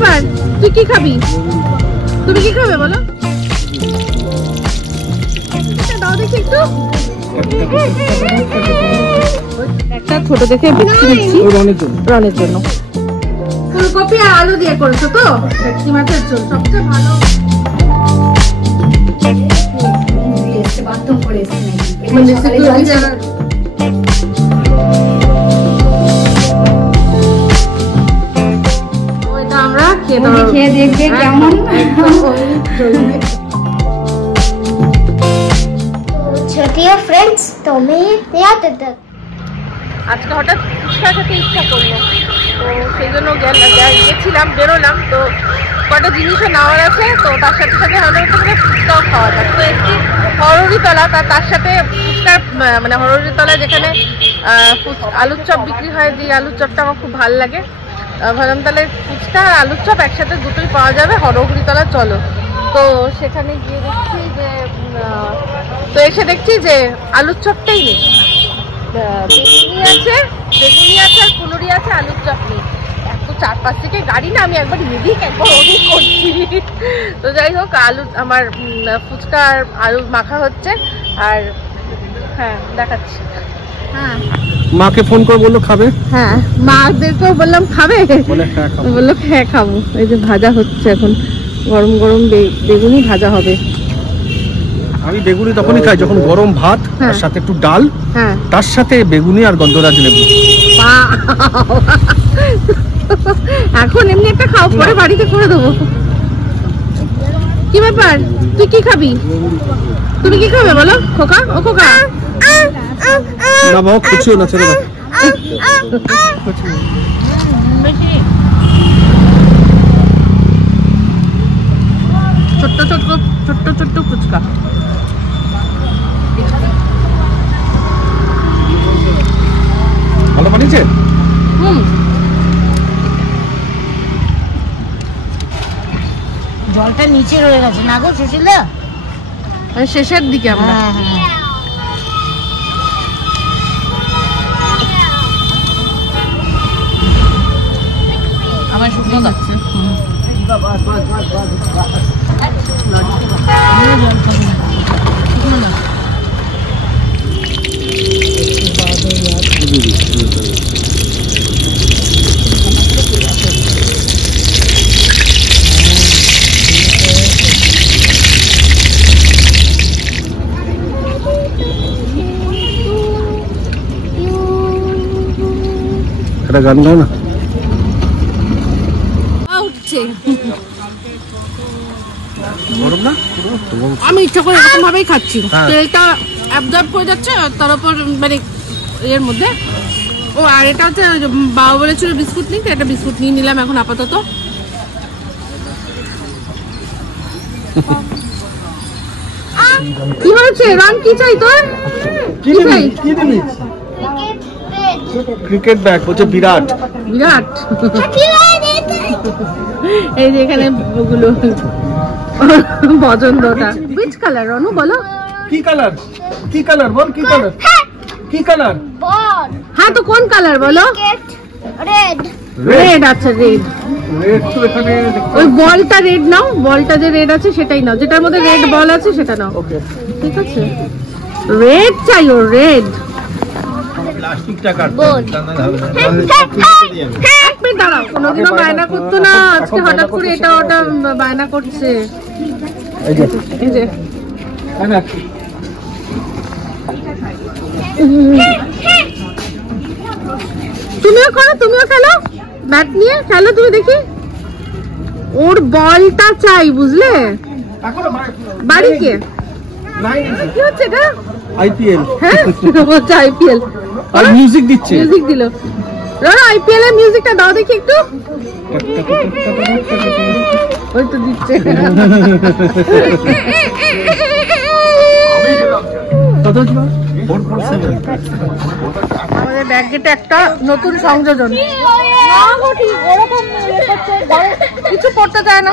ব্যাপার, তুই কি খাবি? তুমি কি খাবে বলো? দাও দেখি একটু। একটা ছোট দেখে রনের জন্য ফুলকপি আর আলু দিয়ে করেছো তো? ভেটকি মাছের ঝোল সবচেয়ে ভালো। আমরা খেয়ে দেখবে কেমন। फ्रेंड्स तो मैं আজকে হঠাৎ ফুচকা খেতে ইচ্ছা করলো, তো সেই জন্য গেছিলাম, বেরোলাম। তো কটা জিনিসও নেওয়ার আছে, তো তার সাথে সাথে আমাদের ওখানে ফুচকাও খাওয়া যায়। তো একটি হরহরিতলা, তার সাথে ফুচকার মানে হরহরিতলা যেখানে আলুর চপ বিক্রি হয়, যে আলুর চপটা আমার খুব ভালো লাগে। ভাবলাম তাহলে ফুচকা আর আলুর চপ একসাথে দুটোই পাওয়া যাবে, হরহরিতলা চলো। তো সেখানে গিয়ে দেখছি যে এসে দেখছি যে আলুর চপটাই নেই। বেগুনি আছে আর ফুলুরি আছে, আলুর চপ নেই। এত 4-5 থেকে গাড়ি না, আমি একবার এদিক একবার ওদিক করছি। তো যাই হোক, আমার ফুচকা আর আলু মাখা হচ্ছে। আর হ্যাঁ দেখাচ্ছি। হ্যাঁ, মাকে ফোন করে বললো খাবে। হ্যাঁ, মাদেরকেও বললাম খাবে, বললো হ্যাঁ খাবো। এই যে ভাজা হচ্ছে এখন, গরম গরম বেগুনি ভাজা হবে। আমি বেগুনি তখনই খাই যখন গরম ভাত, তার সাথে একটু ডাল, তার সাথে বেগুনি আর গন্ধরাজ লেবু। এখন এমনি একটা খাও, পরে বাড়িতে করে দেবো। কি ব্যাপার, তুই কি খাবি? তুমি কি খাবে বলো খোকা? ও খোকা, না বাবা কিছু না, ছেড়ে দাও। ছোট্ট ছোট্ট ছোট্ট ছোট্ট ফুচকা। ভালো বানিয়েছে। জলটা নিচে রয়ে গেছে না গো সুশীলা? শেষের দিকে আমরা। আমার শুকনো লাগছে। একটা গান গাও না। আমি ইচ্ছা করে এরকম ভাবেই খাচ্ছি, তেলটা অ্যাবজর্ব করে যাচ্ছে তার উপর, মানে এর মধ্যে। ও আর এটা হচ্ছে বাবা বলেছিল বিস্কুট নিতে, একটা বিস্কুট নিয়ে নিলাম এখন আপাতত। কি হয়েছে রান, কি চাই তোর? কি চাই? ক্রিকেট ব্যাট বলছে বিরাট বিরাট। এই যে এখানে ওগুলো পছন্দটা। which color রনু বলো? কি কালার? কি কালার বল? কি কালার? কি কালার? বল। হ্যাঁ তো কোন কালার বলো? রেড। রেড, আচ্ছা রেড। রেড তো এখানে ওই বলটা রেড নাও, বলটা যে রেড আছে সেটাই নাও, যেটার মধ্যে রেড বল আছে সেটা নাও। ওকে ঠিক আছে, রেড চাই, ও রেড। প্লাস্টিকটা কাটতে এক মিনিট দাঁড়াও, কোনোদিনও বায়না করতো না, আজকে হঠাৎ করে এটা ওটা বায়না করছে। এই যে তুমিও করো, তুমিও খেলো, ব্যাট নিয়ে খেলো তুমি, দেখি। ওর বলটা চাই, বুঝলে? বাড়ি কে? কি হচ্ছে এটা? আইপিএল। হ্যাঁ হচ্ছে আইপিএল, আর মিউজিক দিচ্ছে। মিউজিক দিল। রোনা আইপিএল এর মিউজিকটা দাও দেখি একটু। ওই তো দিচ্ছে। আমাদের ব্যাগেতে একটা নতুন সংযোজন, কিছু পড়তে চায় না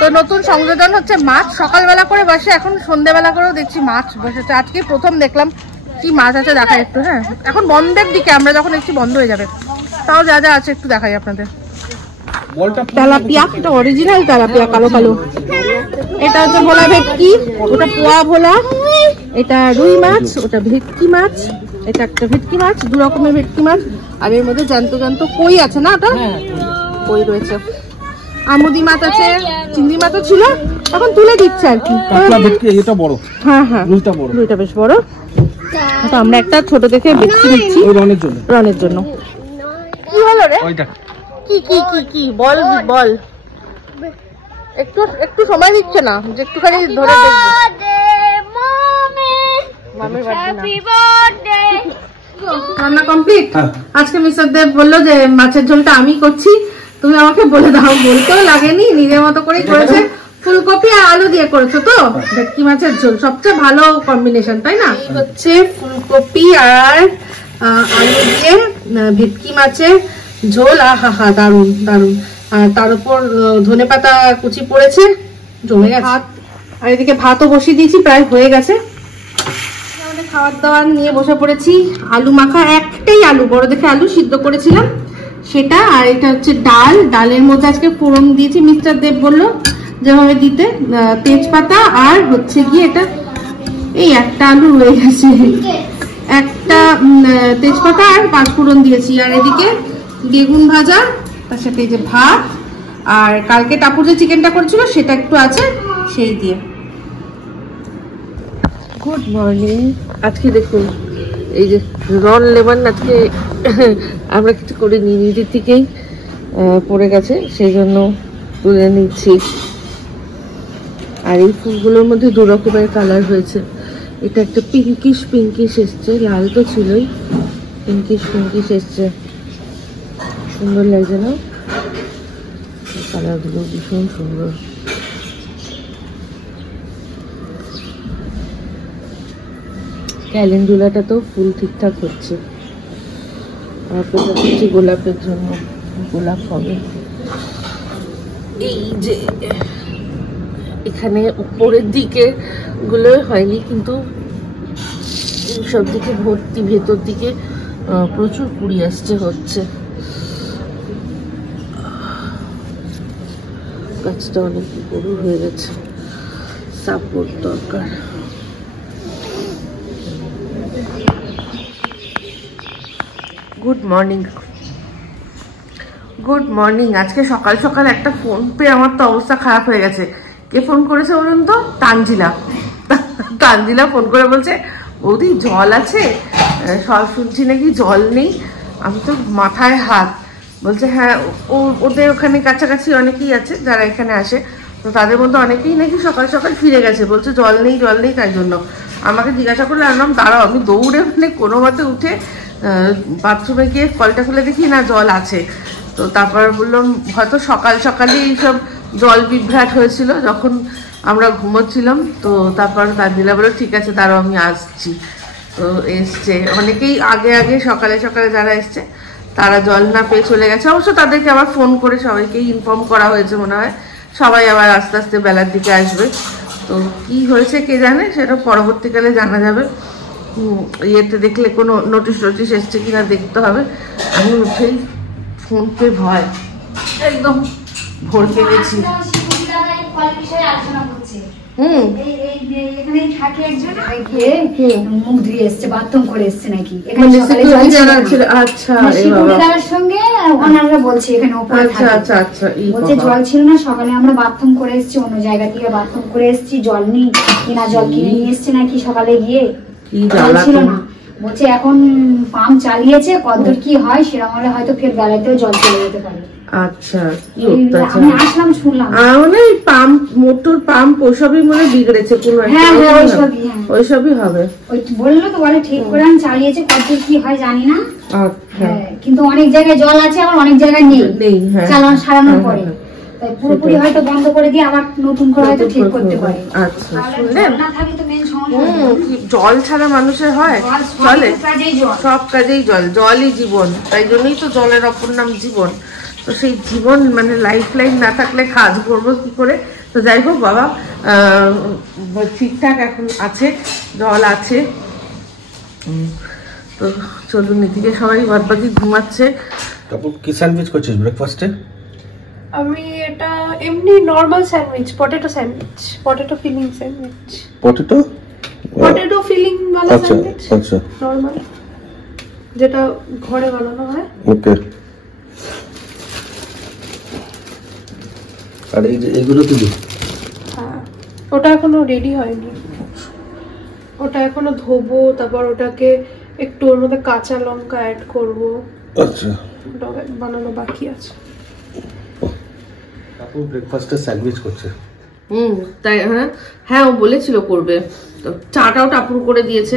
তো নতুন সংযোজন হচ্ছে মাছ। সকালবেলা করে বসে, এখন সন্ধ্যেবেলা করেও দেখছি মাছ বসেছে। আজকে প্রথম দেখলাম কি মাছ আছে, দেখাই একটু। হ্যাঁ, এখন বন্ধের দিকে, আমরা যখন একটু বন্ধ হয়ে যাবে, তাও যা যা আছে একটু দেখাই আপনাদের। তেলাপিয়া, এটা অরিজিনাল তেলাপিয়া, কালো কালো। এটা হচ্ছে ভোলা ভেটকি, ওটা পোয়া ভোলা। এটা রুই মাছ, ওটা ভেটকি মাছ। এটা একটা ভেটকি মাছ, 2 রকমের ভেটকি মাছ। আর এর মধ্যে জ্যান্ত জ্যান্ত কই আছে না, ওটা কই রয়েছে। আমুদি মাছ আছে, চিংড়ি মাছও ছিল, এখন তুলে দিচ্ছে আর কি। এটা বড়, হ্যাঁ হ্যাঁ, রুইটা বেশ বড়। তো আমরা একটা ছোট দেখে ভেটকি নিচ্ছি রনের জন্য। কি হলো রে? কি কি কি কি বল বল। একটু সময় দিচ্ছে না, যে একটুখানি ধরে দেখবো। রান্না কমপ্লিট। আজকে মিস্টার দেব বললো যে মাছের ঝোলটা আমি করছি, তুমি আমাকে বলে দাও। বলতেও লাগেনি, নিজের মতো করেই করেছে। ফুলকপি আর আলু দিয়ে করেছো তো ভেটকি মাছের ঝোল, সবচেয়ে ভালো কম্বিনেশন, তাই না? হচ্ছে ফুলকপি আর আলু দিয়ে ভেটকি মাছের ঝোল। আহা, দারুন দারুন। আর তার উপর ধনেপাতা কুচি পড়েছে, জমে গেছে। ভাত, আর এদিকে ভাতও বসিয়ে দিয়েছি, প্রায় হয়ে গেছে। আমাদের খাবার দাবার নিয়ে বসে পড়েছি। আলু মাখা, একটাই আলু, বড় দেখে আলু সিদ্ধ করেছিলাম সেটা। আর এটা হচ্ছে ডাল, ডালের মধ্যে আজকে ফোড়ন দিয়েছি। মিস্টার দেব বললো যেভাবে দিতে, তেজপাতা আর হচ্ছে গিয়ে এটা, এই একটা আলু রয়ে গেছে, একটা তেজপাতা আর 5 ফোড়ন দিয়েছি। আর এদিকে বেগুন ভাজা, তার সাথে এই যে ভাত, আর কালকে টাপুর যে চিকেনটা করেছিল সেটা একটু আছে, সেই দিয়ে। Good morning. আজকে দেখুন এই যে রন লেমন, আজকে আমরা কিছু করিনি, নিজের থেকেই পড়ে গেছে, সেই জন্য তুলে নিচ্ছি। আর এই ফুলগুলোর মধ্যে 2 রকমের কালার হয়েছে। এটা একটা পিঙ্কিশ এসছে, লাল তো ছিলই, পিঙ্কিশ এসছে। সুন্দর লাগছে না? কালারগুলো ভীষণ সুন্দর। ক্যালেন্ডুলাটা তো ফুল ঠিকঠাক হচ্ছে। অপেক্ষা করছি গোলাপের জন্য, গোলাপ হবে। এই যে এখানে উপরের দিকে গুলো হয়নি, কিন্তু সব দিকে ভর্তি, ভেতর দিকে প্রচুর কুড়ি আসছে, হচ্ছে। গাছটা অনেক বড় হয়ে গেছে, সাপোর্ট দরকার। Good morning. আজকে সকাল সকাল একটা ফোন পেয়ে আমার তো অবস্থা খারাপ হয়ে গেছে। কে ফোন করেছে বলুন তো? তানজিলা ফোন করে বলছে, বৌদি জল আছে? সব শুনছি নাকি জল নেই। আমি তো মাথায় হাত। বলছে হ্যাঁ, ওদের ওখানে কাছাকাছি অনেকেই আছে যারা এখানে আসে, তো তাদের মধ্যে অনেকেই নাকি সকাল সকাল ফিরে গেছে। বলছে জল নেই, তাই জন্য আমাকে জিজ্ঞাসা করলে আনলাম দাঁড়াও, আমি দৌড়ে কোনো মতে উঠে বাথরুমে গিয়ে কলটা খুলে দেখি না জল আছে। তো তারপর বললাম হয়তো সকাল সকালই এইসব জল বিভ্রাট হয়েছিল যখন আমরা ঘুমোচ্ছিলাম। তো তারপর তানজিলা বললো ঠিক আছে দাঁড়াও আমি আসছি। তো এসছে অনেকেই, আগে সকালে যারা এসছে তারা জল না পেয়ে চলে গেছে। অবশ্য তাদেরকে আবার ফোন করে সবাইকেই ইনফর্ম করা হয়েছে, মনে হয় সবাই আবার আস্তে আস্তে বেলার দিকে আসবে। তো কি হয়েছে কে জানে, সেটা পরবর্তীকালে জানা যাবে। ইয়েতে দেখলে কোনো নোটিশ এসছে কিনা দেখতে হবে। আমি উঠেই ফোনকে ভয় একদম ভরকে গেছি। মুখ ধুয়ে এসছে, বাথরুম করে এসছে নাকি, সঙ্গে ওনারা বলছে এখানে বলছে জল ছিল না, সকালে আমরা বাথরুম করে এসছি, অন্য জায়গা থেকে বাথরুম করে এসছি, জল নেই, কিনা জল কিনে নিয়ে এসছে নাকি সকালে গিয়ে, জল ছিল না। বলছে এখন পাম্প চালিয়েছে, কতদূর কি হয় সেরকম হলে হয়তো ফের বেলাতেও জল চলে যেতে পারে। আচ্ছা, আমি আসলাম শুনলাম পাম্প, মোটর পাম্প ওসবই মনে বিগড়েছে কোনো একটা, ওইসবই হবে। ওই বললো তো, বলে ঠিক করে আমি চালিয়েছে, কতদূর কি হয় জানি না। কিন্তু অনেক জায়গায় জল আছে, আবার অনেক জায়গায় নেই, চালানো সারানোর পরে তাই পুরোপুরি হয়তো বন্ধ করে দিয়ে আবার নতুন করে হয়তো ঠিক করতে পারে। আচ্ছা, জল ছাড়া মানুষের হয়? চলে সব কাজেই জল, জলই জীবন, তাই জন্যই তো জলের অপর নাম জীবন। তো সেই জীবন মানে লাইফ লাইন না থাকলে কাজ করবো কি করে? তো যাই হোক বাবা ঠিকঠাক এখন আছে, জল আছে। তো চলুন, এদিকে সবাই বাদ বাকি ঘুমাচ্ছে। তারপর কি স্যান্ডউইচ করছিস ব্রেকফাস্টে? আমি এটা এমনি normal sandwich, potato sandwich, potato filling sandwich, potato filling वाला স্যান্ডউইচ। আচ্ছা, নরমাল যেটা ঘরে বানানো হয়। ওকে। আর এই যে এগুলো তো হ্যাঁ, ওটা এখনো রেডি হয়নি, ওটা এখনো ধোবো, তারপর ওটাকে একটু ওর মধ্যে কাঁচা লঙ্কা অ্যাড করব। আচ্ছা, ওটা বানানো বাকি আছে। আপু ব্রেকফাস্টে স্যান্ডউইচ করছে। তাই হ্যাঁ ও বলেছিল করবে, তো চাটাও টাপুর করে দিয়েছে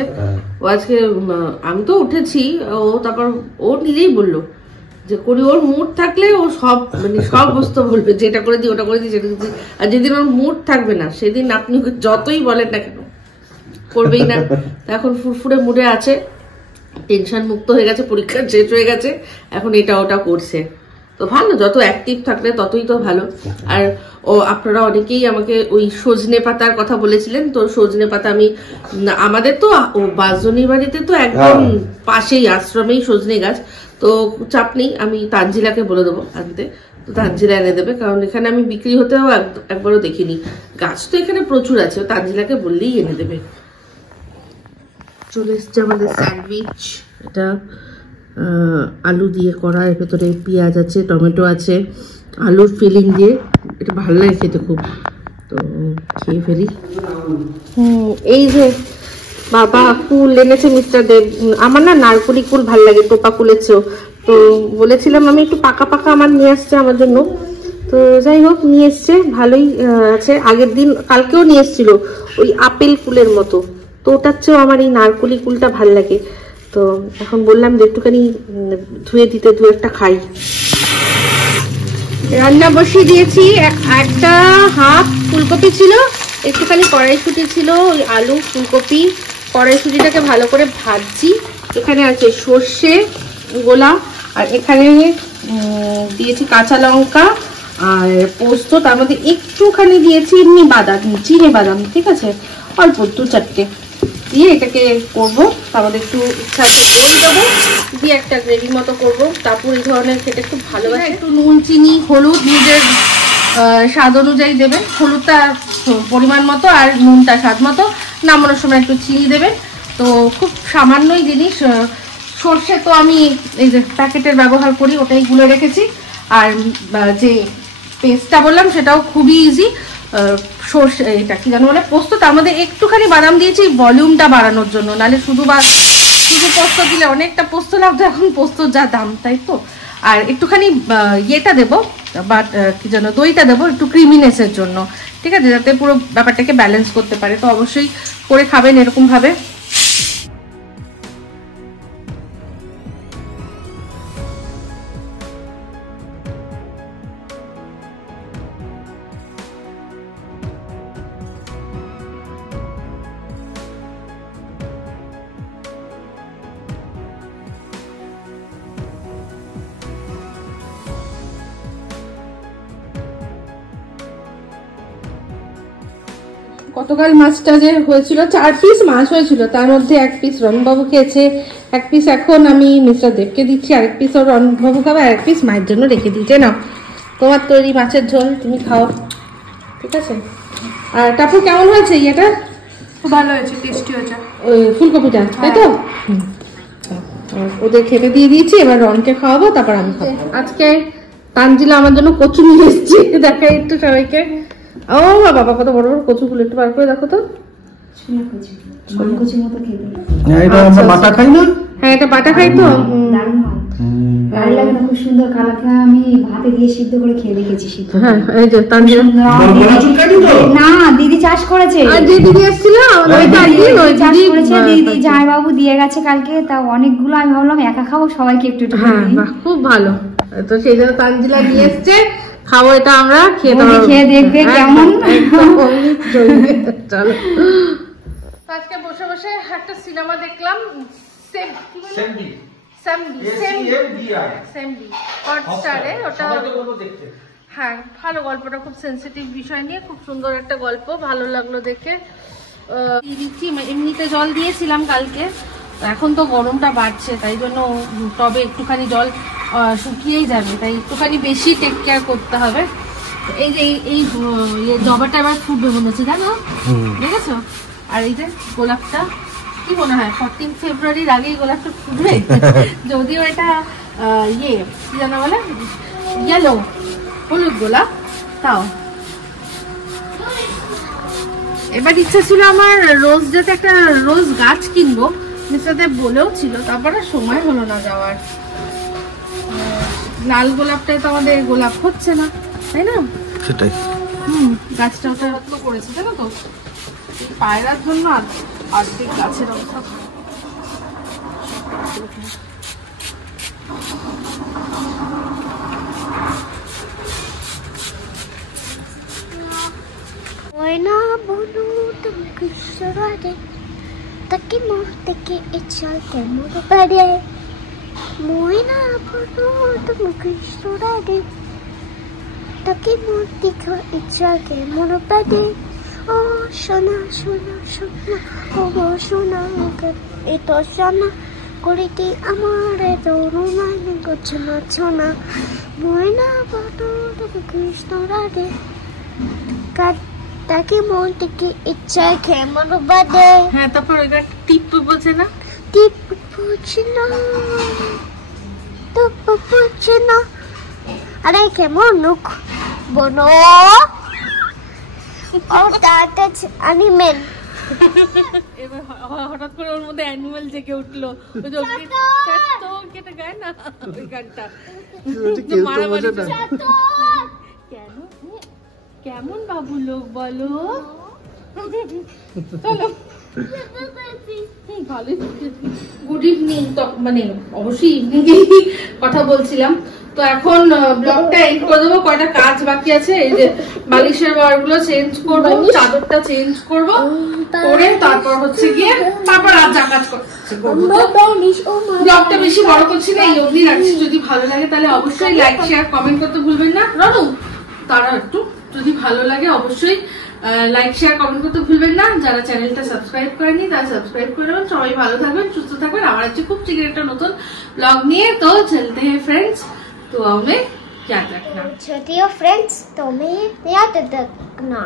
ও আজকে। আমি তো উঠেছি, ও তারপর ও নিজেই বললো যে করি, ওর মুড থাকলে ও সব মানে সব বস্তু বলবে, যেটা করে দিই ওটা করে দিই সেটা দিই। আর যেদিন ওর মুড থাকবে না সেদিন আপনি ওকে যতই বলেন না কেন করবেই না। এখন ফুরফুরে মুডে আছে, টেনশন মুক্ত হয়ে গেছে, পরীক্ষা শেষ হয়ে গেছে, এখন এটা ওটা করছে। তো ভালো, যত অ্যাক্টিভ থাকলে ততই তো ভালো। আর ও আপনারা অনেকেই আমাকে ওই সজনে পাতার কথা বলেছিলেন, তো সজনে পাতা আমি আমাদের তো বাসজনীর বাড়িতে তো একদম পাশেই আশ্রমেই সজনে গাছ, তো চাপ নেই, আমি তানজিলাকে বলে দেবো আনতে, তো তানজিলা এনে দেবে, কারণ এখানে আমি বিক্রি হতেও একবারও দেখিনি। গাছ তো এখানে প্রচুর আছে, তানজিলাকে বললেই এনে দেবে। চলে এসছে আমাদের স্যান্ডউইচ, এটা আলু দিয়ে করা, এর ভেতরে পেঁয়াজ আছে, টমেটো আছে, আলুর ফিলিং দিয়ে, এটা ভালো লাগে খেতে খুব, তো খেয়ে ফেলি। এই যে বাবা কুল এনেছে মিস্টার দেব, আমার না নারকলি কুল ভালো লাগে, টোপা কুলের চেয়েও, তো বলেছিলাম আমি একটু পাকা পাকা আমার নিয়ে আসছে আমার জন্য, তো যাই হোক নিয়ে এসছে, ভালোই আছে। আগের দিন কালকেও নিয়ে এসছিল ওই আপেল কুলের মতো, তো ওটার চেয়েও আমার এই নারকলি কুলটা ভাল লাগে। তো এখন বললাম যে একটুখানি ধুয়ে দিতে, ধুয়ে একটা খাই। রান্না বসিয়ে দিয়েছি, একটা হাফ ফুলকপি ছিল, একটুখানি কড়াইশুঁটি ছিল, ওই আলু ফুলকপি কড়াইশুঁটিটাকে ভালো করে ভাজছি। এখানে আছে সর্ষে গোলা, আর এখানে দিয়েছি কাঁচা লঙ্কা আর পোস্ত, তার মধ্যে একটুখানি দিয়েছি এমনি বাদাম, চিনে বাদাম, ঠিক আছে, অল্প 2-4টে দিয়ে এটাকে করবো। তার মধ্যে একটু ইচ্ছা আছে দই দেবো, দিয়ে একটা গ্রেভি মতো করবো। তারপর এই ধরনের খেতে খুব ভালোবাসে। একটু নুন চিনি হলুদ নিজের স্বাদ অনুযায়ী দেবেন, হলুদটা পরিমাণ মতো আর নুনটা স্বাদ মতো, নামানোর সময় একটু চিনি দেবেন। তো খুব সামান্যই জিনিস। সর্ষে তো আমি এই যে প্যাকেটের ব্যবহার করি, ওটাই গুলে রেখেছি। আর যে পেস্টটা বললাম সেটাও খুবই ইজি। সর্ষে এটা কি জানো বলে পোস্ত, তার মধ্যে একটুখানি বাদাম দিয়েছি ভলিউমটা বাড়ানোর জন্য, নাহলে শুধু পোস্ত দিলে অনেকটা পোস্ত লাগতো, এখন পোস্তর যা দাম, তাই তো। আর একটুখানি ইয়েটা দেবো, বাট কি জানো দইটা দেবো একটু ক্রিমিনেসের জন্য, ঠিক আছে, যাতে পুরো ব্যাপারটাকে ব্যালেন্স করতে পারে। তো অবশ্যই করে খাবেন এরকমভাবে। গতকাল মাছটা যে হয়েছিল 4 পিস মাছ হয়েছিল, তার মধ্যে 1 পিস রণবাবু খেয়েছে, 1 পিস এখন আমি মিস্টার দেবকে দিচ্ছি, 1 পিস ওর রণবাবু খাবে, আর 1 পিস মায়ের জন্য রেখে দিয়েছে। নাও তোমার তৈরি মাছের ঝোল, তুমি খাও, ঠিক আছে। আর টাপু কেমন হয়েছে? ইয়েটা খুব ভালো হয়েছে, টেস্টি হয়েছে ফুলকপিটা, তাই তো। ওদের খেতে দিয়ে দিয়েছি, এবার রনকে খাওয়াবো, তারপর আমি খাবো। আজকে তানজিলা আমার জন্য কচু নিয়ে এসেছি, দেখাই একটু সবাইকে। ও বাবা কত বড় বড় কচুগুলো, একটু বার করে দেখো তো। এটা আমরা বাটা খাই না? হ্যাঁ এটা বাটা খাই তো, ভালো লাগে না, খুব সুন্দর কালারটা। আমি ভাতে দিয়ে সিদ্ধ করে খেয়ে দেখেছি, সিদ্ধ। হ্যাঁ এই যে তানজিলা না দিদি চাষ করেছে, আর যে দিদি এসেছিল ওই চাষ করেছে দিদি, জামাইবাবু দিয়ে গেছে কালকে, তা অনেকগুলো। আমি ভাবলাম একা খাবো, সবাইকে একটু একটু। হ্যাঁ খুব ভালো, তো সেই জন্য তানজিলা নিয়ে এসছে, খাবো এটা আমরা, খেয়ে দেখবে কেমন। চলো আজকে বসে বসে একটা সিনেমা দেখলাম, হটস্টারে। ওটা হ্যাঁ ভালো, গল্পটা খুব সেন্সিটিভ বিষয় নিয়ে, খুব সুন্দর একটা গল্প, ভালো লাগলো দেখে। দিচ্ছি, এমনিতে জল দিয়েছিলাম কালকে, এখন তো গরমটা বাড়ছে, তাই জন্য টবে একটুখানি জল শুকিয়েই যাবে, তাই একটুখানি বেশি টেক কেয়ার করতে হবে। এই যে এই জবাটা এবার ফুটবে মনে হচ্ছে, জানো, দেখেছো? আর এই যে গোলাপটা, কি মনে হয় 14 ফেব্রুয়ারির আগেই গোলাপটা ফুটবে? যদিও এটা কি জানা বলে, ইয়েলো হলুদ গোলাপ, তাও। এবার ইচ্ছা ছিল আমার রোজ যাতে একটা রোজ গাছ কিনবো, মিস্টারদের বলেও ছিল, তারপরে সময় হলো না যাওয়ার। লাল গোলাপটাই তো আমাদের গোলাপ হচ্ছে না, তাই না? সেটাই। গাছটা ওটা যত্ন করেছে, জানো তো, পায়রার জন্য অর্ধেক গাছের অবস্থা। ময়না বনু তুমি কিশোরে তাকে মোর থেকে ইচ্ছা কেমন পারে ময়না বনু তুমি কিশোরে তাকে মোর থেকে ইচ্ছা কেমন পারে ও সোনা সোনা সোনা ও সোনা এতো সোনা করিতে আমার দৌড়ান করছে না ছোনা ময়না বনু তুমি কিশোরে তাকে মন থেকে ইচ্ছা কেমন বাদে। হ্যাঁ, তারপর এটা টিপ বলছে না, টিপ বুঝছে না টুপ বুঝছে না। আরে কেমন লুক বনো ও তাতে অ্যানিমেল। এবার হঠাৎ করে ওর মধ্যে অ্যানিমেল জেগে উঠলো, ওই যে কেটে গায় না ওই গানটা, মারামারি। কেন, কেমন বাবু লোক বলো? গুড ইভিনিং, মানে অবশ্যই ইভিনিং কথা বলছিলাম। তো এখন ব্লগটা এন্ড করে দেবো, কয়টা কাজ বাকি আছে। এই যে বালিশের ওয়ারগুলো চেঞ্জ করবো, চাদরটা চেঞ্জ করবো, করে তারপর হচ্ছে গিয়ে তারপর আর যা কাজ করছে। ব্লগটা বেশি বড় করছি না, এই অবধি রাখছি। যদি ভালো লাগে তাহলে অবশ্যই লাইক শেয়ার কমেন্ট করতে ভুলবেন না। রানু তারা একটু যদি ভালো লাগে অবশ্যই লাইক শেয়ার কমেন্ট করতে ভুলবেন না। যারা চ্যানেলটা সাবস্ক্রাইব করেনি তারা সাবস্ক্রাইব করে দেবেন। সবাই ভালো থাকবেন, সুস্থ থাকবেন। আমার আজকে খুব শীঘ্র একটা নতুন ব্লগ নিয়ে। তো চলতে हैं फ्रेंड्स, तो हमें याद रखना। छोटियों फ्रेंड्स तुम्हें याद रखना।